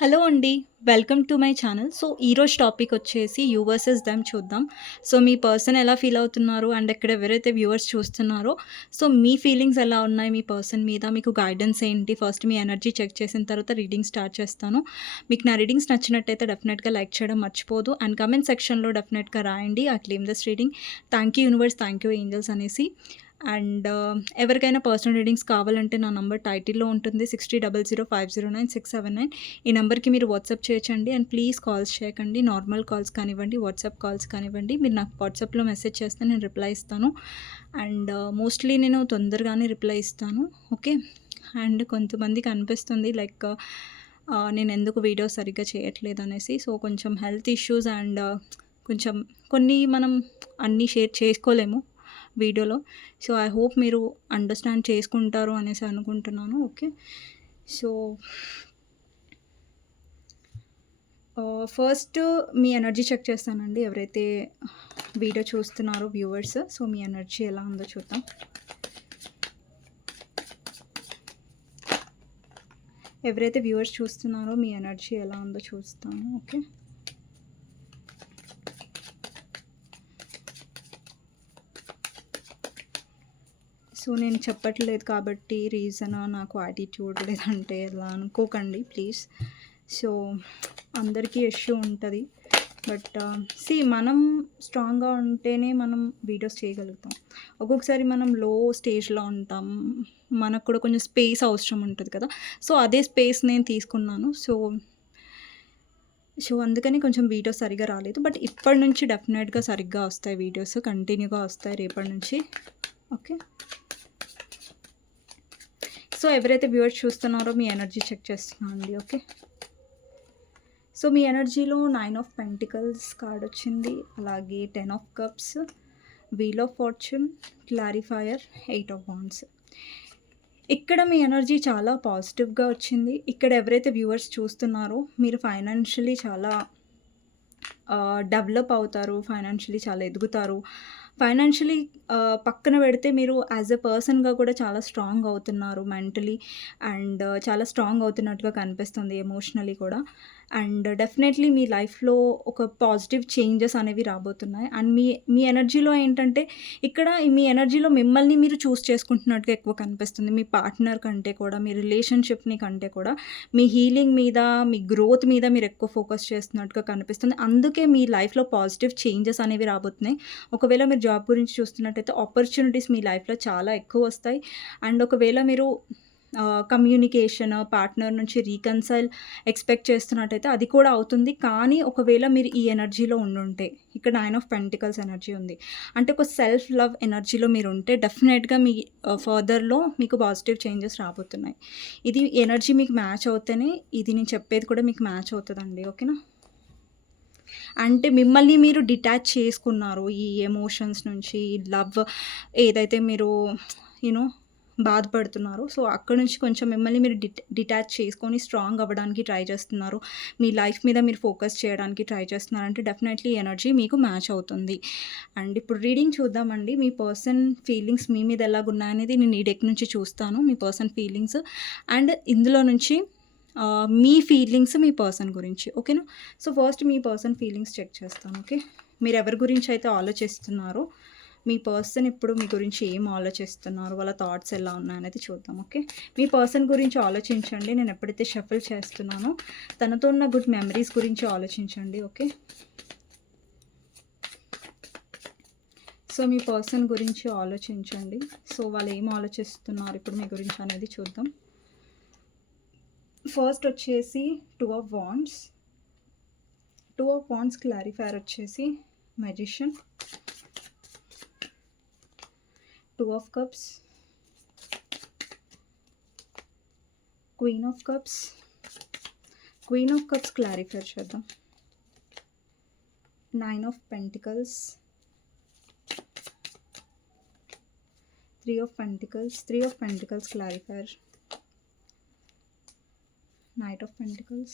Hello అండి. Welcome to my channel. So, ఈరోజు topic వచ్చేసి యూ వర్సెస్ దెమ్ చూద్దాం. సో, మీ పర్సన్ ఎలా ఫీల్ అవుతున్నారు? అండ్ ఇక్కడ ఎవరైతే వ్యూవర్స్ చూస్తున్నారో, సో, మీ ఫీలింగ్స్ ఎలా ఉన్నాయి మీ పర్సన్ మీద? మీకు గైడెన్స్ ఏంటి? ఫస్ట్ మీ ఎనర్జీ చెక్ చేసిన తర్వాత రీడింగ్ స్టార్ట్ చేస్తాను. మీకు నా రీడింగ్స్ నచ్చినట్టయితే డెఫినెట్‌గా లైక్ చేయడం మర్చిపోదు. అండ్ కామెంట్ సెక్షన్‌లో డెఫినెట్‌గా రాయండి. I claim this reading. Thank you universe, thank you angels అనేసి. అండ్ ఎవరికైనా పర్సనల్ రీడింగ్స్ కావాలంటే నా నంబర్ టైటిల్‌లో ఉంటుంది. 6000509679. ఈ నెంబర్‌కి మీరు వాట్సాప్ చేయొచ్చండి. అండ్ ప్లీజ్ కాల్స్ చేయకండి. నార్మల్ కాల్స్ కానివ్వండి, వాట్సాప్ కాల్స్ కానివ్వండి, మీరు నాకు వాట్సాప్‌లో మెసేజ్ చేస్తే నేను రిప్లై ఇస్తాను. అండ్ మోస్ట్‌లీ నేను తొందరగానే రిప్లై ఇస్తాను. ఓకే. అండ్ కొంతమందికి అనిపిస్తుంది లైక్ నేనెందుకు వీడియోస్ సరిగ్గా చేయట్లేదు అనేసి. సో, కొంచెం హెల్త్ ఇష్యూస్ అండ్ కొంచెం కొన్ని మనం అన్నీ షేర్ చేసుకోలేము వీడియోలో. సో, ఐ హోప్ మీరు అండర్‌స్టాండ్ చేసుకుంటారు అనేసి అనుకుంటున్నాను. ఓకే. సో, ఫస్ట్ మీ ఎనర్జీ చెక్ చేస్తానండి. ఎవరైతే వీడియో చూస్తున్నారో వ్యూవర్స్. సో, మీ ఎనర్జీ ఎలా ఉందో చూద్దాం. ఎవరైతే వ్యూవర్స్ చూస్తున్నారో మీ ఎనర్జీ ఎలా ఉందో చూస్తాను. ఓకే. సో, నేను చెప్పట్లేదు కాబట్టి రీజనా, నాకు యాటిట్యూడ్ లేదంటే ఎలా అనుకోకండి ప్లీజ్. సో, అందరికీ ఇష్యూ ఉంటది. బట్ మనం స్ట్రాంగ్‌గా ఉంటేనే మనం వీడియోస్ చేయగలుగుతాం. ఒక్కొక్కసారి మనం లో స్టేజ్‌లో ఉంటాం. మనకు కూడా కొంచెం స్పేస్ అవసరం ఉంటది కదా! సో, అదే స్పేస్ నేను తీసుకున్నాను. సో, అందుకని కొంచెం వీడియోస్ సరిగ్గా రాలేదు. బట్ ఇప్పటి నుంచి డెఫినెట్‌గా సరిగ్గా వస్తాయి వీడియోస్. కంటిన్యూగా వస్తాయి రేపటి నుంచి. ఓకే. సో, ఎవరైతే వ్యూవర్స్ చూస్తున్నారో మీ ఎనర్జీ చెక్ చేస్తున్నా అండి. ఓకే. సో, మీ ఎనర్జీలో 9 ఆఫ్ పెంటికల్స్ కార్డ్ వచ్చింది. అలాగే 10 of cups, wheel of fortune, clarifier, 8 of wands. ఇక్కడ మీ ఎనర్జీ చాలా పాజిటివ్‌గా వచ్చింది. ఇక్కడ ఎవరైతే వ్యూవర్స్ చూస్తున్నారో మీరు ఫైనాన్షియల్లీ చాలా డెవలప్ అవుతారు. ఫైనాన్షియల్లీ చాలా ఎదుగుతారు. ఫైనాన్షియల్లీ పక్కన పెడితే మీరు యాజ్ ఎ పర్సన్‌గా కూడా చాలా స్ట్రాంగ్ అవుతున్నారు మెంటలీ. అండ్ చాలా స్ట్రాంగ్ అవుతున్నట్టుగా కనిపిస్తుంది ఎమోషనల్లీ కూడా. అండ్ డెఫినెట్‌లీ మీ లైఫ్‌లో ఒక పాజిటివ్ చేంజెస్ అనేవి రాబోతున్నాయి. అండ్ మీ మీ ఎనర్జీలో ఏంటంటే ఇక్కడ మీ ఎనర్జీలో మిమ్మల్ని మీరు చూజ్ చేసుకుంటున్నట్టుగా ఎక్కువ కనిపిస్తుంది. మీ పార్ట్నర్ కంటే కూడా, మీ రిలేషన్‌షిప్‌ని కంటే కూడా మీ హీలింగ్ మీద, మీ గ్రోత్ మీద మీరు ఎక్కువ ఫోకస్ చేస్తున్నట్టుగా కనిపిస్తుంది. అందుకే మీ లైఫ్‌లో పాజిటివ్ చేంజెస్ అనేవి రాబోతున్నాయి. ఒకవేళ మీరు జాబ్ గురించి చూస్తున్నట్టయితే ఆపర్చునిటీస్ మీ లైఫ్‌లో చాలా ఎక్కువొస్తాయి. అండ్ ఒకవేళ మీరు కమ్యూనికేషన్, పార్ట్నర్ నుంచి రీకన్సైల్ ఎక్స్‌పెక్ట్ చేస్తున్నట్టయితే అది కూడా అవుతుంది. కానీ ఒకవేళ మీరు ఈ ఎనర్జీలో ఉండుంటే, ఇక్కడ 9 ఆఫ్ పెంటికల్స్ ఎనర్జీ ఉంది. అంటే ఒక సెల్ఫ్ లవ్ ఎనర్జీలో మీరుంటే డెఫినెట్‌గా మీ ఫర్దర్‌లో మీకు పాజిటివ్ చేంజెస్ రాబోతున్నాయి. ఇది ఎనర్జీ మీకు మ్యాచ్ అవుతేనే ఇది నేను చెప్పేది కూడా మీకు మ్యాచ్ అవుతదండి. ఓకేనా? అంటే మిమ్మల్ని మీరు డిటాచ్ చేసుకున్నారు. ఈ ఎమోషన్స్ నుంచి, లవ్ ఏదైతే మీరు యూ నో బాధపడుతున్నారో, సో, అక్కడి నుంచి కొంచెం మిమ్మల్ని మీరు డిటాచ్ చేసుకొని స్ట్రాంగ్ అవ్వడానికి ట్రై చేస్తున్నారు. మీ లైఫ్ మీద మీరు ఫోకస్ చేయడానికి ట్రై చేస్తున్నారంటే డెఫినెట్‌లీ ఎనర్జీ మీకు మ్యాచ్ అవుతుంది. అండ్ ఇప్పుడు రీడింగ్ చూద్దామండి. మీ పర్సన్ ఫీలింగ్స్ మీ మీద ఎలాగున్నాయనేది నేను ఈ డెక్ నుంచి చూస్తాను. మీ పర్సన్ ఫీలింగ్స్ అండ్ ఇందులో నుంచి మీ ఫీలింగ్స్ మీ పర్సన్ గురించి. ఓకేనా? సో, ఫస్ట్ మీ పర్సన్ ఫీలింగ్స్ చెక్ చేస్తాను. ఓకే. మీరు ఎవరి గురించి అయితే ఆలోచిస్తున్నారో మీ పర్సన్ ఇప్పుడు మీ గురించి ఏం ఆలోచిస్తున్నారు, వాళ్ళ థాట్స్ ఎలా ఉన్నాయనేది చూద్దాం. ఓకే. మీ పర్సన్ గురించి ఆలోచించండి. నేను ఎప్పుడైతే షఫుల్ చేస్తున్నానో తనతో ఉన్న గుడ్ మెమరీస్ గురించి ఆలోచించండి. ఓకే. సో, మీ పర్సన్ గురించి ఆలోచించండి. సో, వాళ్ళు ఏం ఆలోచిస్తున్నారు ఇప్పుడు మీ గురించి అనేది చూద్దాం. ఫస్ట్ వచ్చేసి 2 of wands. 2 of wands clarifier వచ్చేసి magician, 2 of cups, queen of cups. Queen of cups clarifier చేద్దాం. 9 of pentacles, 3 of pentacles, 3 of pentacles clarifier, Knight of Pentacles,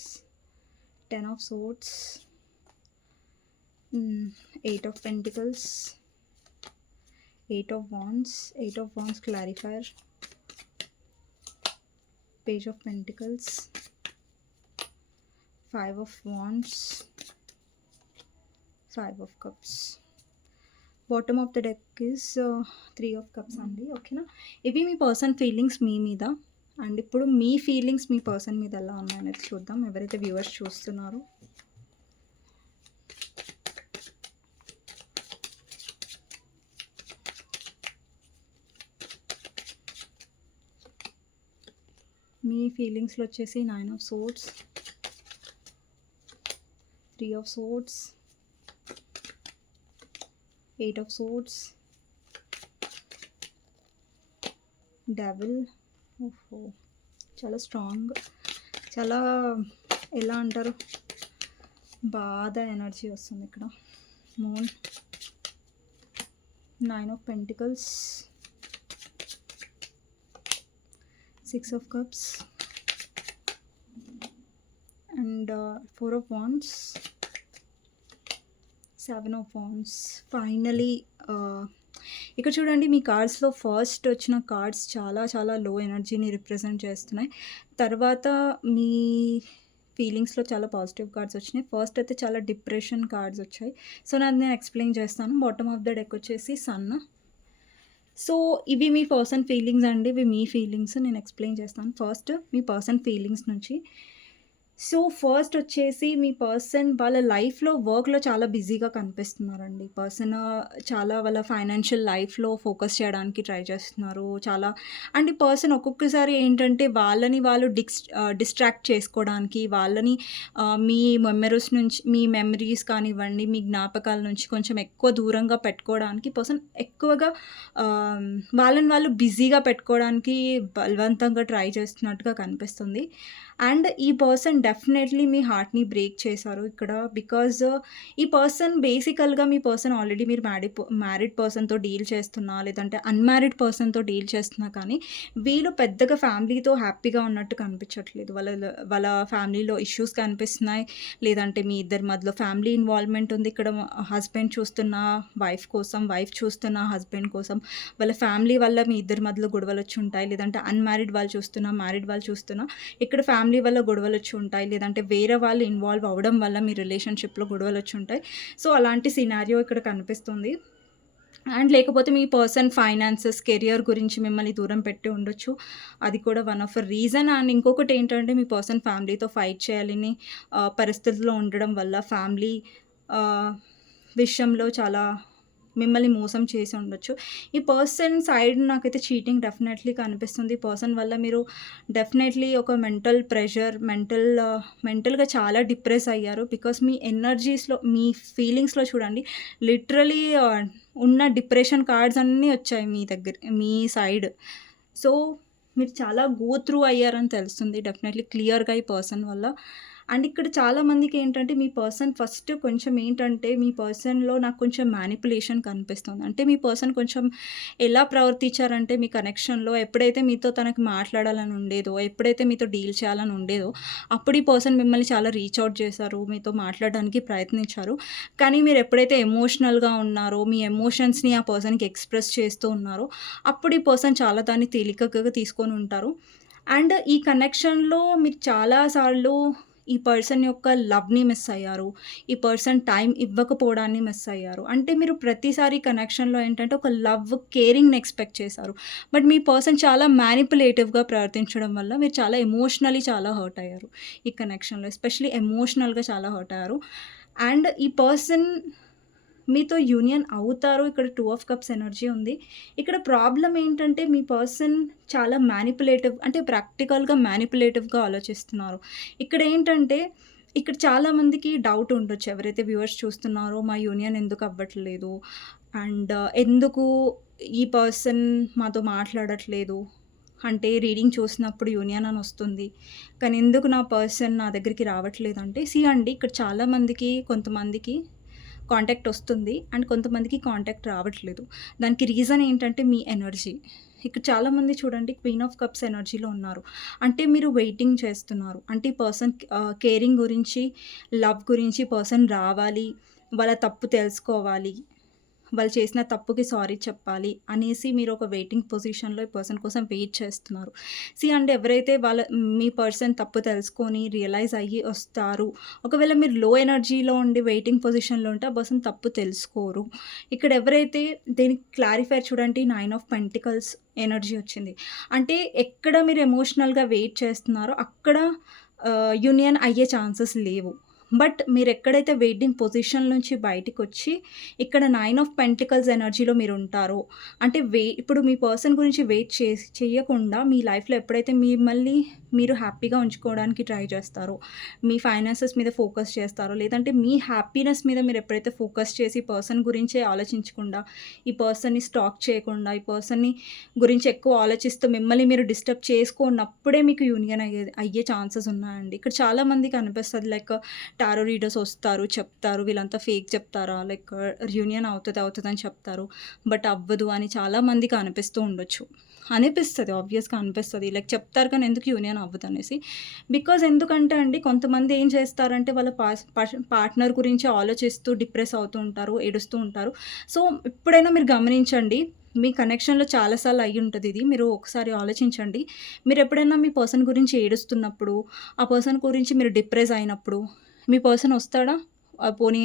10 of Swords, 8 of Pentacles, 8 of Wands, 8 of Wands clarifier, Page of Pentacles, 5 of wands, 5 of cups. Bottom of the deck is 3 of cups అండి. ఓకేనా? ఇవి మీ person feelings మీ మీద. And ఇప్పుడు మీ feelings మీ person మీద ఎలా ఉన్నాయనేది చూద్దాం, ఎవరైతే వ్యూవర్స్ చూస్తున్నారో. మీ ఫీలింగ్స్లో వచ్చేసి 9 of swords, 3 of swords, 8 of swords, devil. ఓహో, చాలా స్ట్రాంగ్, చాలా ఎలా అంటారు, బాధ ఎనర్జీ వస్తుంది ఇక్కడ. Moon, 9 of pentacles, 6 of cups and 4 of wands, 7 of wands. Finally ఇక్కడ చూడండి, మీ కార్డ్స్లో ఫస్ట్ వచ్చిన కార్డ్స్ చాలా చాలా లో ఎనర్జీని రిప్రజెంట్ చేస్తున్నాయి. తర్వాత మీ ఫీలింగ్స్లో చాలా పాజిటివ్ కార్డ్స్ వచ్చినాయి. ఫస్ట్ అయితే చాలా డిప్రెషన్ కార్డ్స్ వచ్చాయి. సో నేను ఎక్స్ప్లెయిన్ చేస్తాను. బాటమ్ ఆఫ్ ద డెక్ వచ్చేసి సన్. సో ఇవి మీ పర్సన్ ఫీలింగ్స్ అండి, ఇవి మీ ఫీలింగ్స్. నేను ఎక్స్ప్లెయిన్ చేస్తాను ఫస్ట్ మీ పర్సన్ ఫీలింగ్స్ నుంచి. సో ఫస్ట్ వచ్చేసి మీ పర్సన్ వాళ్ళ లైఫ్లో వర్క్లో చాలా బిజీగా కనిపిస్తున్నారండి. పర్సన్ చాలా వాళ్ళ ఫైనాన్షియల్ లైఫ్లో ఫోకస్ చేయడానికి ట్రై చేస్తున్నారు చాలా. అండ్ ఈ పర్సన్ ఒక్కొక్కసారి ఏంటంటే వాళ్ళని వాళ్ళు డిస్ట్రాక్ట్ చేసుకోవడానికి, వాళ్ళని మీ మెమరీస్ కానివ్వండి, మీ జ్ఞాపకాల నుంచి కొంచెం ఎక్కువ దూరంగా పెట్టుకోవడానికి పర్సన్ ఎక్కువగా వాళ్ళని వాళ్ళు బిజీగా పెట్టుకోవడానికి బలవంతంగా ట్రై చేస్తున్నట్టుగా కనిపిస్తుంది. అండ్ ఈ పర్సన్ డెఫినెట్లీ మీ హార్ట్ని బ్రేక్ చేశారు ఇక్కడ. బికాజ్ ఈ పర్సన్ బేసికల్గా మీ పర్సన్ ఆల్రెడీ మీరు మ్యారీడ్ పర్సన్తో డీల్ చేస్తున్నా, లేదంటే అన్మ్యారీడ్ పర్సన్తో డీల్ చేస్తున్నా, కానీ వీళ్ళు పెద్దగా ఫ్యామిలీతో హ్యాపీగా ఉన్నట్టు కనిపించట్లేదు. వాళ్ళ ఫ్యామిలీలో ఇష్యూస్ కనిపిస్తున్నాయి, లేదంటే మీ ఇద్దరి మధ్యలో ఫ్యామిలీ ఇన్వాల్వ్మెంట్ ఉంది. ఇక్కడ హస్బెండ్ చూస్తున్న వైఫ్ కోసం, వైఫ్ చూస్తున్న హస్బెండ్ కోసం, వాళ్ళ ఫ్యామిలీ వల్ల మీ ఇద్దరి మధ్యలో గొడవలు వచ్చి ఉంటాయి. లేదంటే అన్మ్యారీడ్ వాళ్ళు చూస్తున్నా, మ్యారీడ్ వాళ్ళు చూస్తున్నా, ఇక్కడ ఫ్యామిలీ వల్ల గొడవలు వచ్చి ఉంటాయి. లేదంటే వేరే వాళ్ళు ఇన్వాల్వ్ అవ్వడం వల్ల మీ రిలేషన్షిప్లో గొడవలు వచ్చి ఉంటాయి. సో అలాంటి సినారియో ఇక్కడ కనిపిస్తుంది. అండ్ లేకపోతే మీ పర్సన్ ఫైనాన్సెస్, కెరియర్ గురించి మిమ్మల్ని దూరం పెట్టి ఉండొచ్చు. అది కూడా వన్ ఆఫ్ రీజన్. అండ్ ఇంకొకటి ఏంటంటే మీ పర్సన్ ఫ్యామిలీతో ఫైట్ చేయాలని పరిస్థితుల్లో ఉండడం వల్ల ఫ్యామిలీ విషయంలో చాలా మిమ్మల్ని మోసం చేసి ఉండొచ్చు. ఈ పర్సన్ సైడ్ నాకైతే చీటింగ్ డెఫినెట్లీ కనిపిస్తుంది. ఈ పర్సన్ వల్ల మీరు డెఫినెట్లీ ఒక మెంటల్ ప్రెషర్, మెంటల్గా చాలా డిప్రెస్ అయ్యారు. బికాస్ మీ ఎనర్జీస్లో, మీ ఫీలింగ్స్లో చూడండి, లిటరలీ ఉన్న డిప్రెషన్ కార్డ్స్ అన్నీ వచ్చాయి మీ దగ్గర, మీ సైడ్. సో మీరు చాలా గో త్రూ అయ్యారని తెలుస్తుంది డెఫినెట్లీ క్లియర్గా ఈ పర్సన్ వల్ల. అండ్ ఇక్కడ చాలామందికి ఏంటంటే మీ పర్సన్ ఫస్ట్ కొంచెం ఏంటంటే మీ పర్సన్లో నాకు కొంచెం మ్యానిపులేషన్ కనిపిస్తుంది. అంటే మీ పర్సన్ కొంచెం ఎలా ప్రవర్తించారంటే మీ కనెక్షన్లో ఎప్పుడైతే మీతో తనకి మాట్లాడాలని ఉండేదో, ఎప్పుడైతే మీతో డీల్ చేయాలని ఉండేదో, అప్పుడు ఈ పర్సన్ మిమ్మల్ని చాలా రీచ్ అవుట్ చేశారు, మీతో మాట్లాడడానికి ప్రయత్నించారు. కానీ మీరు ఎప్పుడైతే ఎమోషనల్గా ఉన్నారో, మీ ఎమోషన్స్ని ఆ పర్సన్కి ఎక్స్ప్రెస్ చేస్తూ ఉన్నారో, అప్పుడు ఈ పర్సన్ చాలా దాన్ని తేలికగా తీసుకొని ఉంటారు. అండ్ ఈ కనెక్షన్లో మీరు చాలాసార్లు ఈ పర్సన్ యొక్క లవ్ని మిస్ అయ్యారు, ఈ పర్సన్ టైం ఇవ్వకపోవడాన్ని మిస్ అయ్యారు. అంటే మీరు ప్రతిసారి కనెక్షన్లో ఏంటంటే ఒక లవ్, కేరింగ్ని ఎక్స్పెక్ట్ చేశారు. బట్ మీ పర్సన్ చాలా మ్యానిపులేటివ్గా ప్రవర్తించడం వల్ల మీరు చాలా ఎమోషనలీ చాలా హర్ట్ అయ్యారు ఈ కనెక్షన్లో. ఎస్పెషలీ ఎమోషనల్గా చాలా హర్ట్ అయ్యారు. అండ్ ఈ పర్సన్ మీతో యూనియన్ అవుతారు. ఇక్కడ 2 ఆఫ్ కప్స్ ఎనర్జీ ఉంది. ఇక్కడ ప్రాబ్లం ఏంటంటే మీ పర్సన్ చాలా మ్యానిపులేటివ్, అంటే ప్రాక్టికల్గా మ్యానిపులేటివ్గా ఆలోచిస్తున్నారు. ఇక్కడ ఏంటంటే ఇక్కడ చాలామందికి డౌట్ ఉండొచ్చు, ఎవరైతే వ్యూవర్స్ చూస్తున్నారో మా యూనియన్ ఎందుకు అవ్వట్లేదు, అండ్ ఎందుకు ఈ పర్సన్ మాతో మాట్లాడట్లేదు. అంటే రీడింగ్ చూసినప్పుడు యూనియన్ అని వస్తుంది, కానీ ఎందుకు నా పర్సన్ నా దగ్గరికి రావట్లేదు అంటే, అండి ఇక్కడ చాలామందికి, కొంతమందికి కాంటాక్ట్ వస్తుంది అండ్ కొంతమందికి కాంటాక్ట్ రావట్లేదు. దానికి రీజన్ ఏంటంటే మీ ఎనర్జీ. ఇక్కడ చాలామంది చూడండి క్వీన్ ఆఫ్ కప్స్ ఎనర్జీలో ఉన్నారు. అంటే మీరు వెయిటింగ్ చేస్తున్నారు. అంటే ఈ పర్సన్ కేరింగ్ గురించి, లవ్ గురించి పర్సన్ రావాలి, వాళ్ళ తప్పు తెలుసుకోవాలి, వాళ్ళు చేసిన తప్పుకి సారీ చెప్పాలి అనేసి మీరు ఒక వెయిటింగ్ పొజిషన్‌లో ఈ పర్సన్ కోసం వెయిట్ చేస్తున్నారు. అండ్ ఎవరైతే మీ పర్సన్ తప్పు తెలుసుకొని రియలైజ్ అయ్యి వస్తారు. ఒకవేళ మీరు లో ఎనర్జీలో ఉండి వెయిటింగ్ పొజిషన్‌లో ఉంటే ఆ పర్సన్ తప్పు తెలుసుకోరు. ఇక్కడ ఎవరైతే దీనికి క్లారిఫైర్ చూడండి 9 ఆఫ్ పెంటికల్స్ ఎనర్జీ వచ్చింది. అంటే ఎక్కడ మీరు ఎమోషనల్‌గా వెయిట్ చేస్తున్నారో అక్కడ యూనియన్ అయ్యే ఛాన్సెస్ లేవు. బట్ మీరెక్కడైతే వెయిటింగ్ పొజిషన్ నుంచి బయటికొచ్చి, ఇక్కడ 9 ఆఫ్ పెంటికల్స్ ఎనర్జీలో మీరుంటారో, అంటే ఇప్పుడు మీ పర్సన్ గురించి వెయిట్ చెయ్యకుండా మీ లైఫ్‌లో ఎప్పుడైతే మిమ్మల్ని మీరు హ్యాపీగా ఉంచుకోవడానికి ట్రై చేస్తారో, మీ ఫైనాన్సెస్ మీద ఫోకస్ చేస్తారో, లేదంటే మీ హ్యాపీనెస్ మీద మీరు ఎప్పుడైతే ఫోకస్ చేసి పర్సన్ గురించే ఆలోచించకుండా, ఈ పర్సన్‌ని స్టాక్ చేయకుండా, ఈ పర్సన్‌ని గురించి ఎక్కువ ఆలోచిస్తూ మిమ్మల్ని మీరు డిస్టర్బ్ చేసుకోనప్పుడే మీకు యూనియన్ అయ్యే ఛాన్సెస్ ఉన్నాయండి. ఇక్కడ చాలా మందికి అనిపిస్తది లైక్ టారో రీడర్స్ వస్తారు, చెప్తారు. వీళ్ళంతా ఫేక్ చెప్తారా? లైక్ యూనియన్ అవుతదని చెప్తారు. బట్ అవ్వదు అని చాలా మందికి అనిపిస్తూ ఉండొచ్చు. అనిపిస్తది. ఆబ్వియస్‌గా అనిపిస్తది. లైక్ చెప్తారు కానీ ఎందుకు యూనియన్ అవ్వదనేసి. బికాజ్ ఎందుకంటే అండి కొంతమంది ఏం చేస్తారంటే వాళ్ళ పార్ట్నర్ గురించి ఆలోచిస్తూ డిప్రెస్ అవుతూ ఉంటారు, ఏడుస్తూ ఉంటారు. సో, ఎప్పుడైనా మీరు గమనించండి. మీ కనెక్షన్‌లో చాలా సార్లు అయ్యుంటది ఇది. మీరు ఒకసారి ఆలోచించండి. మీరెప్పుడైనా మీ పర్సన్ గురించి ఏడుస్తున్నప్పుడు, ఆ పర్సన్ గురించి మీరు డిప్రెస్ అయినప్పుడు మీ పర్సన్ వస్తాడా? పోనీ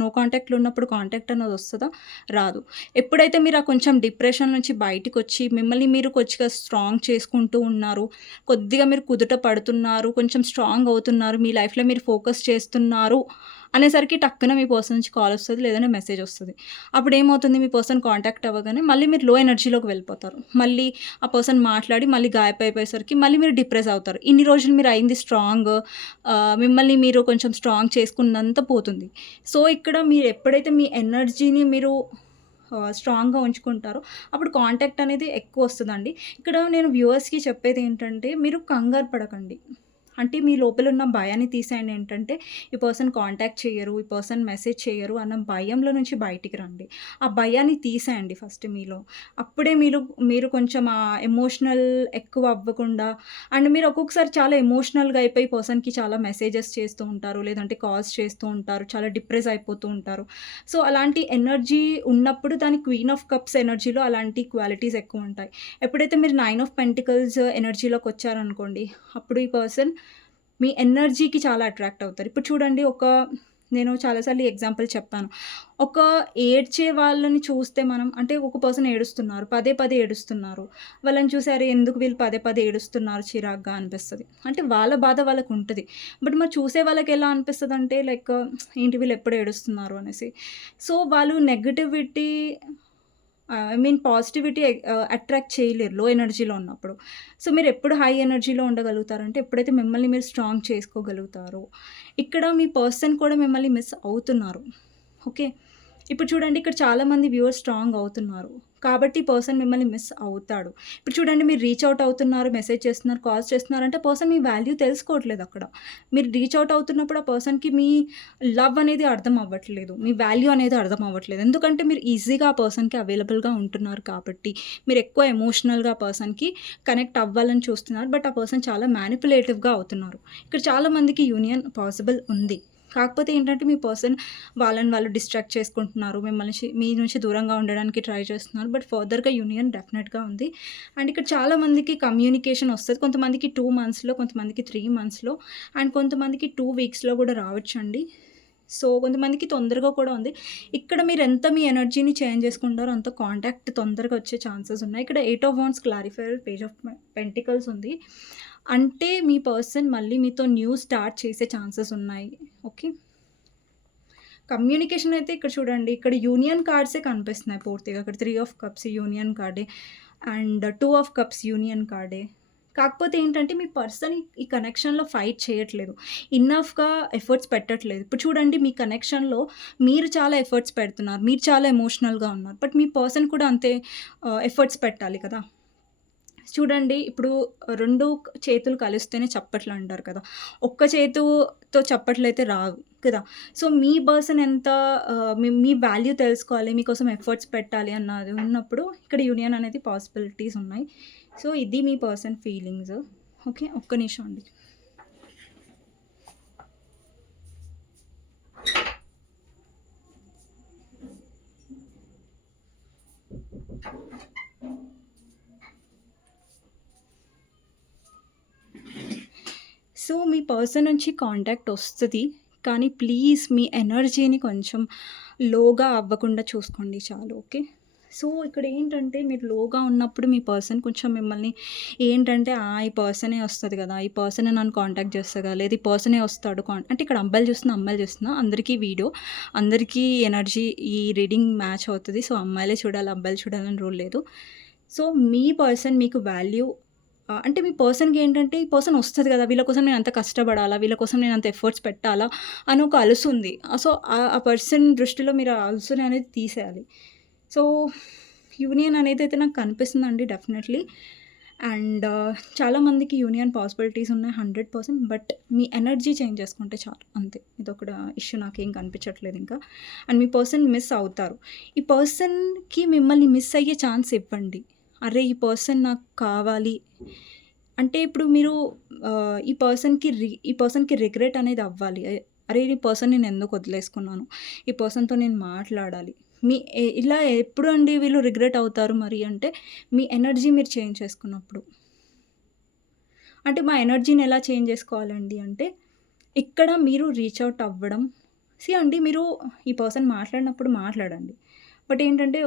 నో కాంటాక్ట్‌లో ఉన్నప్పుడు కాంటాక్ట్ అన్నది వస్తదా? రాదు. ఎప్పుడైతే మీరు ఆ కొంచెం డిప్రెషన్ నుంచి బయటికొచ్చి మిమ్మల్ని మీరు కొద్దిగా స్ట్రాంగ్ చేసుకుంటూ ఉన్నారు, కొద్దిగా మీరు కుదుట పడుతున్నారు, కొంచెం స్ట్రాంగ్ అవుతున్నారు, మీ లైఫ్‌లో మీరు ఫోకస్ చేస్తున్నారు అనేసరికి టక్కున మీ పర్సన్ నుంచి కాల్ వస్తది. లేదంటే మెసేజ్ వస్తది. అప్పుడేమవుతుంది మీ పర్సన్ కాంటాక్ట్ అవ్వగానే మళ్ళీ మీరు లో ఎనర్జీలోకి వెళ్ళిపోతారు. మళ్ళీ ఆ పర్సన్ మాట్లాడి మళ్ళీ గాయపయిపోయేసరికి మళ్ళీ మీరు డిప్రెస్ అవుతారు. ఇన్ని రోజులు మీరు అయింది స్ట్రాంగ్, మిమ్మల్ని మీరు కొంచెం స్ట్రాంగ్ చేసుకున్నంత పోతుంది. సో, ఇక్కడ మీరు ఎప్పుడైతే మీ ఎనర్జీని మీరు స్ట్రాంగ్‌గా ఉంచుకుంటారో అప్పుడు కాంటాక్ట్ అనేది ఎక్కువొస్తదండి. ఇక్కడ నేను వ్యూవర్స్‌కి చెప్పేదేంటంటే మీరు కంగారు పడకండి. అంటే మీ లోపలున్న భయాన్ని తీసేయండి. ఏంటంటే ఈ పర్సన్ కాంటాక్ట్ చెయ్యరు, ఈ పర్సన్ మెసేజ్ చెయ్యరు అన్న భయంలో నుంచి బయటికి రండి. ఆ భయాన్ని తీసేయండి ఫస్ట్ మీలో. అప్పుడే మీరు కొంచెం ఎమోషనల్ ఎక్కువ అవ్వకుండా అండ్ మీరు ఒక్కొక్కసారి చాలా ఎమోషనల్‌గా అయిపోయి పర్సన్‌కి చాలా మెసేజెస్ చేస్తూ ఉంటారు. లేదంటే కాల్స్ చేస్తూ ఉంటారు. చాలా డిప్రెస్ అయిపోతూ ఉంటారు. సో, అలాంటి ఎనర్జీ ఉన్నప్పుడు దాని క్వీన్ ఆఫ్ కప్స్ ఎనర్జీలో అలాంటి క్వాలిటీస్ ఎక్కువుంటాయి. ఎప్పుడైతే మీరు 9 ఆఫ్ పెంటికల్స్ ఎనర్జీలోకొచ్చారనుకోండి, అప్పుడు ఈ పర్సన్ మీ ఎనర్జీకి చాలా అట్రాక్ట్ అవుతారు. ఇప్పుడు చూడండి నేను చాలా సార్లు ఈ ఎగ్జాంపుల్ చెప్పాను. ఒక ఏడ్చే వాళ్ళని చూస్తే మనం అంటే ఒక పర్సన్ ఏడుస్తున్నారు. పదే పదే ఏడుస్తున్నారు. వాళ్ళని చూసి అరే! ఎందుకు వీళ్ళు పదే పదే ఏడుస్తున్నారు చిరాగ్గా అనిపిస్తది. అంటే వాళ్ళ బాధ వాళ్ళకుంటది. బట్ మరి చూసే వాళ్ళకెలా అనిపిస్తదంటే లైక్ ఏంటి వీళ్ళు ఎప్పుడు ఏడుస్తున్నారు అనేసి. సో, వాళ్ళు నెగటివిటీ పాజిటివిటీ అట్రాక్ట్ చేయలేరు లో ఎనర్జీలో ఉన్నప్పుడు. సో, మీరెప్పుడు హై ఎనర్జీలో ఉండగలుగుతారంటే, ఎప్పుడైతే మిమ్మల్ని మీరు స్ట్రాంగ్ చేసుకోగలుగుతారో, ఇక్కడ మీ పర్సన్ కూడా మిమ్మల్ని మిస్ అవుతున్నారు. ఓకే. ఇప్పుడు చూడండి ఇక్కడ చాలామంది వ్యూవర్స్ స్ట్రాంగ్ అవుతున్నారు. కాబట్టి పర్సన్ మిమ్మల్ని మిస్ అవుతాడు. ఇప్పుడు చూడండి మీరు రీచ్ ఔట్ అవుతున్నారు, మెసేజ్ చేస్తున్నారు, కాల్స్ చేస్తున్నారంటే పర్సన్ మీ వాల్యూ తెలుసుకోవట్లేదక్కడ. మీరు రీచ్ ఔట్ అవుతున్నప్పుడు ఆ పర్సన్‌కి మీ లవ్ అనేది అర్థం అవ్వట్లేదు. మీ వాల్యూ అనేది అర్థం అవ్వట్లేదు. ఎందుకంటే మీరు ఈజీగా ఆ పర్సన్‌కి అవైలబుల్‌గా ఉంటున్నారు కాబట్టి. మీరెక్కువ ఎమోషనల్‌గా ఆ పర్సన్‌కి కనెక్ట్ అవ్వాలని చూస్తున్నారు. బట్ ఆ పర్సన్ చాలా మ్యానిపులేటివ్‌గా అవుతున్నారు. ఇక్కడ చాలా మందికి యూనియన్ పాసిబుల్ ఉంది. కాకపోతే ఏంటంటే మీ పర్సన్ వాళ్ళని వాళ్ళు డిస్ట్రాక్ట్ చేసుకుంటున్నారు. మీ నుంచి దూరంగా ఉండడానికి ట్రై చేస్తున్నారు. బట్ ఫర్దర్‌గా యూనియన్ డెఫినెట్‌గా ఉంది. అండ్ ఇక్కడ చాలా మందికి కమ్యూనికేషన్ వస్తది. కొంతమందికి 2 మంత్స్‌లో, కొంతమందికి 3 మంత్స్‌లో అండ్ కొంతమందికి 2 వీక్స్‌లో కూడా రావచ్చండి. సో, కొంతమందికి తొందరగా కూడా ఉంది. ఇక్కడ మీరెంత మీ ఎనర్జీని చేంజ్ చేసుకుంటారో అంత కాంటాక్ట్ తొందరగా వచ్చే ఛాన్సెస్ ఉన్నాయి. ఇక్కడ 8 of wands clarifier, page of pentacles ఉంది. అంటే మీ పర్సన్ మళ్ళీ మీతో న్యూ స్టార్ట్ చేసే ఛాన్సెస్ ఉన్నాయి. ఓకే. కమ్యూనికేషన్ అయితే ఇక్కడ చూడండి. ఇక్కడ యూనియన్ కార్డ్సే కనిపిస్తున్నాయి పూర్తిగా. ఇక్కడ 3 ఆఫ్ కప్స్ యూనియన్ కార్డే అండ్ 2 ఆఫ్ కప్స్ యూనియన్ కార్డే. కాకపోతే ఏంటంటే మీ పర్సన్ ఈ కనెక్షన్‌లో ఫైట్ చేయట్లేదు. ఇనఫ్‌గా ఎఫర్ట్స్ పెట్టట్లేదు. ఇప్పుడు చూడండి మీ కనెక్షన్‌లో మీరు చాలా ఎఫర్ట్స్ పెడుతున్నారు. మీరు చాలా ఎమోషనల్‌గా ఉన్నారు. బట్ మీ పర్సన్ కూడా అంతే ఎఫర్ట్స్ పెట్టాలి కదా! చూడండి ఇప్పుడు 2 చేతులు కలిస్తేనే చప్పట్లంటారు కదా! ఒక్క చేతుతో చప్పట్లయితే రావు కదా! సో, మీ పర్సన్ ఎంత మీ వాల్యూ తెలుసుకోవాలి, మీకోసం ఎఫర్ట్స్ పెట్టాలి అన్నది ఉన్నప్పుడు ఇక్కడ యూనియన్ అనేది పాసిబిలిటీస్ ఉన్నాయి. సో, ఇది మీ పర్సన్ ఫీలింగ్స్. ఓకే. ఒక్క నిమిషం అండి. సో, మీ పర్సన్ నుంచి కాంటాక్ట్ ఒస్తది. కానీ ప్లీజ్ మీ ఎనర్జీని కొంచెం లోగా అవ్వకుండా చూసుకోండి చాలు. ఓకే. సో, ఇక్కడేంటంటే మీరు లోగా ఉన్నప్పుడు మీ పర్సన్ కొంచెం మిమ్మల్ని ఏంటంటే, ఈ పర్సనే ఒస్తది గదా! ఈ పర్సనే నన్ను కాంటాక్ట్ చేస్తది గదా! లేదా ఈ పర్సనే ఒస్తాడు అంటే ఇక్కడ అబ్బాయిలు చూస్తున్నా, అమ్మాయిలు చూస్తున్నా అందరికీ వీడియో, అందరికీ ఎనర్జీ ఈ రీడింగ్ మ్యాచ్ అవుతది. సో, అమ్మాయిలే చూడాలి, అబ్బాయిలు చూడాలని రూల్ లేదు. సో, మీ పర్సన్ మీకు వాల్యూ అంటే మీ పర్సన్‌కి ఏంటంటే, ఈ పర్సన్ ఒస్తది గదా! వీళ్ళ కోసం నేనంత కష్టపడాలా? వీళ్ళ కోసం నేనంత ఎఫర్ట్స్ పెట్టాలా? అని ఒక అలుసుంది. సో, ఆ పర్సన్ దృష్టిలో మీరు ఆ అలుసుని అనేది తీసేయాలి. సో, యూనియన్ అనేదైతే నాకు కనిపిస్తుందండి డెఫినెట్‌లీ. అండ్ చాలామందికి యూనియన్ పాసిబిలిటీస్ ఉన్నాయి 100%. బట్ మీ ఎనర్జీ చేంజ్ చేసుకుంటే చాలు అంతే. ఇదొకడ ఇష్యూ నాకేం కనిపించట్లేదు ఇంకా. అండ్ మీ పర్సన్ మిస్ అవుతారు. ఈ పర్సన్‌కి మిమ్మల్ని మిస్ అయ్యే ఛాన్స్ ఇవ్వండి. అరే! ఈ పర్సన్ నాకు కావాలి. అంటే ఇప్పుడు మీరు ఈ పర్సన్‌కి రిగ్రెట్ అనేది అవ్వాలి. అరే! ఈ పర్సన్ నేనెందుకు వదిలేసుకున్నాను? ఈ పర్సన్‌తో నేను మాట్లాడాలి. ఇలా ఎప్పుడు అండి వీళ్ళు రిగ్రెట్ అవుతారు మరి అంటే, మీ ఎనర్జీ మీరు చేంజ్ చేసుకున్నప్పుడు. అంటే మా ఎనర్జీని ఎలా చేంజ్ చేసుకోవాలండి అంటే, ఇక్కడ మీరు రీచ్ ఔట్ అవ్వడం. అండి మీరు ఈ పర్సన్ మాట్లాడినప్పుడు మాట్లాడండి. బట్ ఏంటంటే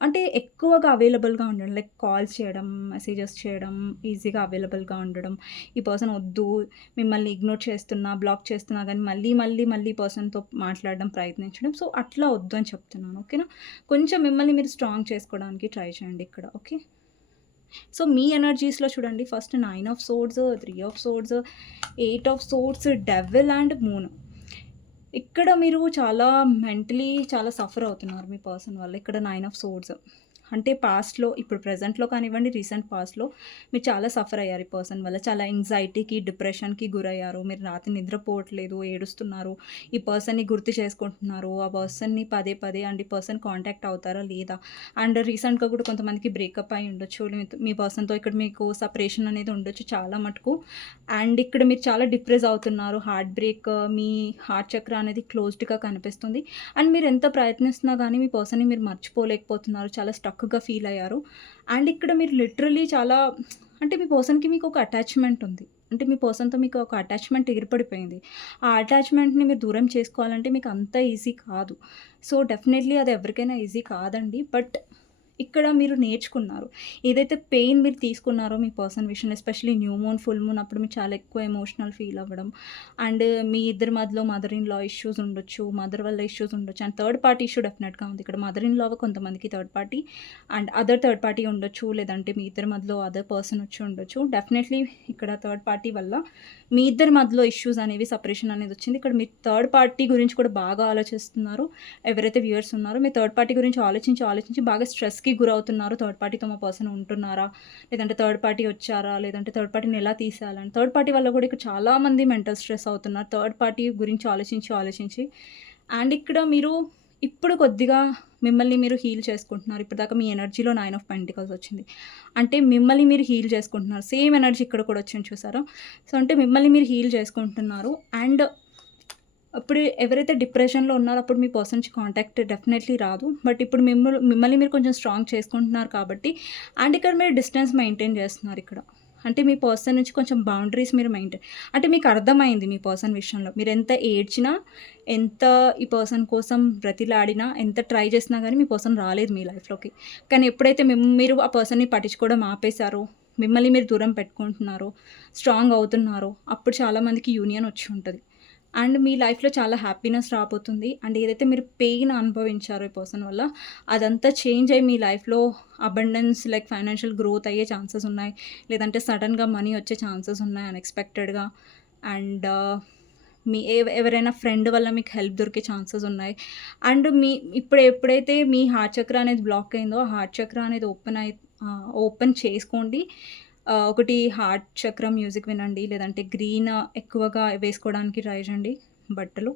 అంటే ఎక్కువగా అవైలబుల్‌గా ఉండడం. లైక్ కాల్స్ చేయడం, మెసేజెస్ చేయడం, ఈజీగా అవైలబుల్‌గా ఉండడం. ఈ పర్సన్ వద్దు, మిమ్మల్ని ఇగ్నోర్ చేస్తున్నా, బ్లాక్ చేస్తున్నా గానీ మళ్ళీ ఈ పర్సన్‌తో మాట్లాడడం ప్రయత్నించడం. సో, అట్లా వద్దు అని చెప్తున్నాను. ఓకేనా? కొంచెం మిమ్మల్ని మీరు స్ట్రాంగ్ చేసుకోవడానికి ట్రై చేయండి ఇక్కడ. ఓకే. సో, మీ ఎనర్జీస్‌లో చూడండి first 9 of swords, 3 of swords, 8 of swords, devil and moon. ఇక్కడ మీరు చాలా మెంటలీ చాలా సఫర్ అవుతున్నారు మీ పర్సన్ వల్ల. ఇక్కడ 9 ఆఫ్ సోర్డ్స్. అంటే పాస్ట్‌లో ఇప్పుడు ప్రెజెంట్‌లో కానివ్వండి, రీసెంట్ పాస్ట్‌లో మీరు చాలా సఫర్ అయ్యారు ఈ పర్సన్ వల్ల. చాలా యాంగ్జైటీకి, డిప్రెషన్‌కి గురయ్యారు. మీరు రాత్రి నిద్రపోవట్లేదు, ఏడుస్తున్నారు. ఈ పర్సన్‌ని గుర్తు చేసుకుంటున్నారు. ఆ పర్సన్‌ని పదే అండ్ ఈ పర్సన్ కాంటాక్ట్ అవుతారా లేదా? అండ్ రీసెంట్‌గా కూడా కొంతమందికి బ్రేకప్ అయ్యి ఉండొచ్చు. మీ పర్సన్‌తో ఇక్కడ మీకు సెపరేషన్ అనేది ఉండొచ్చు చాలా మటుకు. అండ్ ఇక్కడ మీరు చాలా డిప్రెస్ అవుతున్నారు. హార్ట్ బ్రేక్, మీ హార్ట్ చక్ర అనేది క్లోజ్డ్‌గా కనిపిస్తుంది. అండ్ మీరు ఎంత ప్రయత్నిస్తున్నా గానీ మీ పర్సన్‌ని మీరు మర్చిపోలేకపోతున్నారు. చాలా స్టక్‌గా ఫీల్ అయ్యారు. అండ్ ఇక్కడ మీరు లిటరల్లీ చాలా అంటే మీ పర్సన్‌కి మీకు ఒక అటాచ్‌మెంట్ ఉంది. అంటే మీ పర్సన్‌తో మీకు ఒక అటాచ్‌మెంట్ ఏర్పడిపోయింది. ఆ అటాచ్‌మెంట్‌ని మీరు దూరం చేసుకోవాలంటే మీకు అంత ఈజీ కాదు. సో, డెఫినెట్‌లీ అది ఎవరికైనా ఈజీ కాదండి. బట్ ఇక్కడ మీరు నేర్చుకున్నారు. ఏదైతే పెయిన్ మీరు తీసుకున్నారో మీ పర్సన్ విషయంలో especially new moon, full moon అప్పుడు మీరు చాలా ఎక్కువ ఎమోషనల్ ఫీల్ అవ్వడం. అండ్ మీ ఇద్దరి మధ్యలో మదర్ ఇన్ లా ఇష్యూస్ ఉండొచ్చు. మదర్ వల్ల ఇష్యూస్ ఉండొచ్చు. అండ్ థర్డ్ పార్టీ ఇష్యూ డెఫినెట్‌గా ఉంది. ఇక్కడ మదర్ ఇన్ లా కొంతమందికి third party and third party ఉండొచ్చు. లేదంటే మీ ఇద్దరి మధ్యలో అదర్ పర్సన్ వచ్చి ఉండొచ్చు. డెఫినెట్‌లీ ఇక్కడ థర్డ్ పార్టీ వల్ల మీ ఇద్దరి మధ్యలో ఇష్యూస్ అనేవి సెపరేషన్ అనేది వచ్చింది. ఇక్కడ మీ థర్డ్ పార్టీ గురించి కూడా బాగా ఆలోచిస్తున్నారు. ఎవరైతే వ్యూయర్స్ ఉన్నారో మీ థర్డ్ పార్టీ గురించి ఆలోచించి బాగా స్ట్రెస్‌కి గురవుతున్నారు. థర్డ్ పార్టీతో మా పర్సన్ ఉంటున్నారా? లేదంటే థర్డ్ పార్టీ వచ్చారా? లేదంటే థర్డ్ పార్టీని ఎలా తీసేయాలని? థర్డ్ పార్టీ వల్ల కూడా ఇక్కడ చాలామంది మెంటల్ స్ట్రెస్ అవుతున్నారు. థర్డ్ పార్టీ గురించి ఆలోచించి అండ్ ఇక్కడ మీరు ఇప్పుడు కొద్దిగా మిమ్మల్ని మీరు హీల్ చేసుకుంటున్నారు. ఇప్పటిదాకా మీ ఎనర్జీలో 9 ఆఫ్ పెంటికల్స్ వచ్చింది. అంటే మిమ్మల్ని మీరు హీల్ చేసుకుంటున్నారు. సేమ్ ఎనర్జీ ఇక్కడ కూడా వచ్చింది చూసారా? సో, అంటే మిమ్మల్ని మీరు హీల్ చేసుకుంటున్నారు. అండ్ ఇప్పుడు ఎవరైతే డిప్రెషన్‌లో ఉన్నారో అప్పుడు మీ పర్సన్ నుంచి కాంటాక్ట్ డెఫినెట్‌లీ రాదు. బట్ ఇప్పుడు మిమ్మల్ని మీరు కొంచెం స్ట్రాంగ్ చేసుకుంటున్నారు కాబట్టి అండ్ ఇక్కడ మీరు డిస్టెన్స్ మెయింటైన్ చేస్తున్నారు ఇక్కడ. అంటే మీ పర్సన్ నుంచి కొంచెం బౌండరీస్ మీరు మెయింటైన్ అంటే మీకు అర్థమైంది మీ పర్సన్ విషయంలో. మీరు ఎంత ఏడ్చినా, ఎంత ఈ పర్సన్ కోసం బ్రతిలాడినా, ఎంత ట్రై చేసినా గానీ మీ పర్సన్ రాలేదు మీ లైఫ్‌లోకి. కానీ ఎప్పుడైతే మీరు ఆ పర్సన్‌ని పట్టించుకోవడం ఆపేశారో, మిమ్మల్ని మీరు దూరం పెట్టుకుంటున్నారో, స్ట్రాంగ్ అవుతున్నారో అప్పుడు చాలామందికి యూనియన్ వచ్చి ఉంటది. అండ్ మీ లైఫ్‌లో చాలా హ్యాపీనెస్ రాబోతుంది. అండ్ ఏదైతే మీరు పెయిన్ అనుభవించారో ఈ పర్సన్ వల్ల, అదంతా చేంజ్ అయ్యి మీ లైఫ్‌లో అబండెన్స్ లైక్ ఫైనాన్షియల్ గ్రోత్ అయ్యే ఛాన్సెస్ ఉన్నాయి. లేదంటే సడెన్‌గా మనీ వచ్చే ఛాన్సెస్ ఉన్నాయి అన్‌ఎక్స్‌పెక్టెడ్‌గా. అండ్ మీ ఎవరైనా ఫ్రెండ్ వల్ల మీకు హెల్ప్ దొరికే ఛాన్సెస్ ఉన్నాయి. అండ్ ఎప్పుడైతే మీ హార్ట్ చక్ర అనేది బ్లాక్ అయిందో, ఆ హార్ట్ చక్ర అనేది ఓపెన్ చేసుకోండి. ఒకటి హార్ట్ చక్ర మ్యూజిక్ వినండి. లేదంటే గ్రీన్ ఎక్కువగా వేసుకోవడానికి ట్రై చేయండి బట్టలు.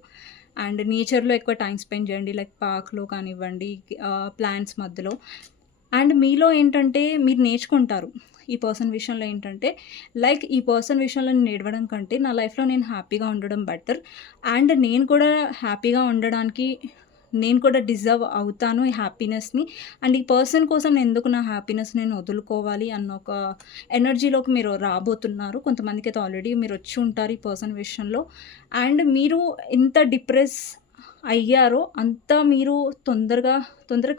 అండ్ నేచర్‌లో ఎక్కువ టైమ్ స్పెండ్ చేయండి. లైక్ పార్క్‌లో కానివ్వండి, ప్లాంట్స్ మధ్యలో. అండ్ మీలో ఏంటంటే మీరు నేర్చుకుంటారు. ఈ పర్సన్ విషయంలో ఏంటంటే లైక్ ఈ పర్సన్ విషయంలో నేను ఏడవడం కంటే నా లైఫ్‌లో నేను హ్యాపీగా ఉండడం బెటర్. అండ్ నేను కూడా హ్యాపీగా ఉండడానికి నేను కూడా డిజర్వ్ అవుతాను ఈ హ్యాపీనెస్‌ని. అండ్ ఈ పర్సన్ కోసం నేను ఎందుకు నా హ్యాపీనెస్ నేను వదులుకోవాలి అన్న ఒక ఎనర్జీలోకి మీరు రాబోతున్నారు. కొంతమందికైతే ఆల్రెడీ మీరొచ్చి ఉంటారు ఈ పర్సన్ విషయంలో. అండ్ మీరు ఎంత డిప్రెస్ అయ్యారో అంత మీరు తొందర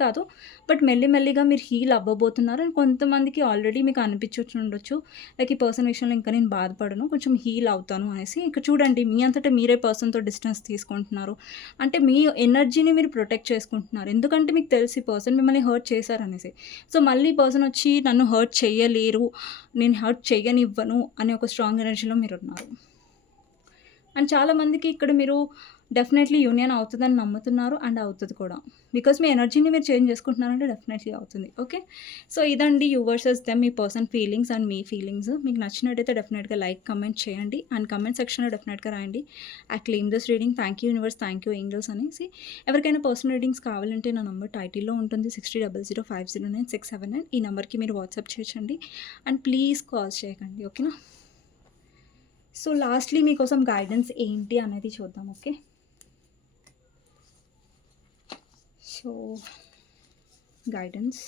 కాదు, బట్ మెల్లిమెల్లిగా మీరు హీల్ అవ్వబోతున్నారు. అండ్ కొంతమందికి ఆల్రెడీ మీకు అనిపించొచ్చుండొచ్చు, లైక్ ఈ పర్సన్ విషయంలో ఇంకా నేను బాధపడను, కొంచెం హీల్ అవుతాను అనేసి. ఇక చూడండి, మీ అంతట మీరే పర్సన్‌తో డిస్టెన్స్ తీసుకుంటున్నారు. అంటే మీ ఎనర్జీని మీరు ప్రొటెక్ట్ చేసుకుంటున్నారు. ఎందుకంటే మీకు తెలుసు ఈ పర్సన్ మిమ్మల్ని హర్ట్ చేశారనేసి. సో, మళ్ళీ ఈ పర్సన్ వచ్చి నన్ను హర్ట్ చేయలేరు, నేను హర్ట్ చెయ్యనివ్వను అనే ఒక స్ట్రాంగ్ ఎనర్జీలో మీరున్నారు. అండ్ చాలామందికి ఇక్కడ మీరు డెఫినెట్లీ యూనియన్ అవుతుందని నమ్ముతున్నారు. అండ్ అవుతుంది కూడా. బికాస్ మీ ఎనర్జీని మీరు చేంజ్ చేసుకుంటున్నారంటే డెఫినెట్లీ అవుతుంది. ఓకే. సో, ఇదండి you versus them, me person feelings and me feelings. మీకు నచ్చినట్టయితే డెఫినెట్గా లైక్, కమెంట్ చేయండి. అండ్ కమెంట్ సెక్షన్లో డెఫినెట్గా రాయండి, I claim this reading, thank you universe, thank you angels అనేసి. ఎవరికైనా పర్సనల్ రీడింగ్స్ కావాలంటే నా నంబర్ టైటిల్లో ఉంటుంది, 6000509679. ఈ నెంబర్కి మీరు వాట్సాప్ చేయొచ్చండి. అండ్ ప్లీజ్ కాల్స్ చేయకండి, ఓకేనా. సో, లాస్ట్‌లీ మీకోసం గైడెన్స్ ఏంటి అనేది చూద్దాం. ఓకే. సో, గైడెన్స్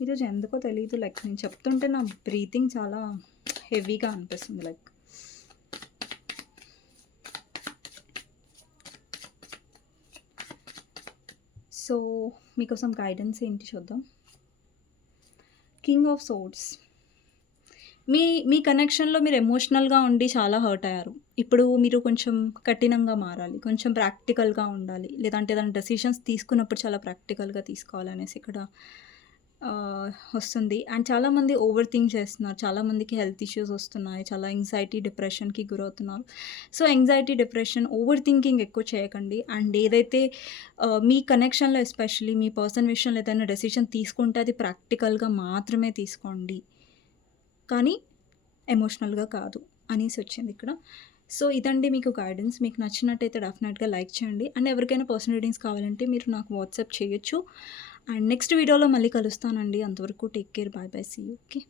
ఈరోజు ఎందుకో తెలీదు, లైక్ నేను చెప్తుంటే నా బ్రీతింగ్ చాలా హెవీగా అనిపిస్తుంది. లైక్ సో, మీకోసం గైడెన్స్ ఏంటి చూద్దాం. King of swords. మీ కనెక్షన్‌లో మీరు ఎమోషనల్‌గా ఉండి చాలా హర్ట్ అయ్యారు. ఇప్పుడు మీరు కొంచెం కఠినంగా మారాలి, కొంచెం ప్రాక్టికల్‌గా ఉండాలి. లేదంటే ఏదైనా డెసిషన్స్ తీసుకున్నప్పుడు చాలా ప్రాక్టికల్‌గా తీసుకోవాలనేసి ఇక్కడ వస్తుంది. అండ్ చాలామంది ఓవర్ థింక్ చేస్తున్నారు. చాలామందికి హెల్త్ ఇష్యూస్ వస్తున్నాయి. చాలా యాంగ్జైటీ, డిప్రెషన్‌కి గురవుతున్నారు. So, anxiety, depression, over thinking ఎక్కువ చేయకండి. అండ్ ఏదైతే మీ కనెక్షన్‌లో ఎస్పెషల్లీ మీ పర్సన్ విషయంలో ఏదైనా డెసిషన్ తీసుకుంటే అది ప్రాక్టికల్‌గా మాత్రమే తీసుకోండి, కానీ ఎమోషనల్‌గా కాదు అనేసి వచ్చింది ఇక్కడ. సో, ఇదండి మీకు గైడెన్స్. మీకు నచ్చినట్టయితే డెఫినెట్‌గా లైక్ చేయండి. అండ్ ఎవరికైనా పర్సనల్ రీడింగ్స్ కావాలంటే మీరు నాకు వాట్సాప్ చేయొచ్చు. అండ్ నెక్స్ట్ వీడియోలో మళ్ళీ కలుస్తానండి. అంతవరకు take care, bye bye, see you. Okay.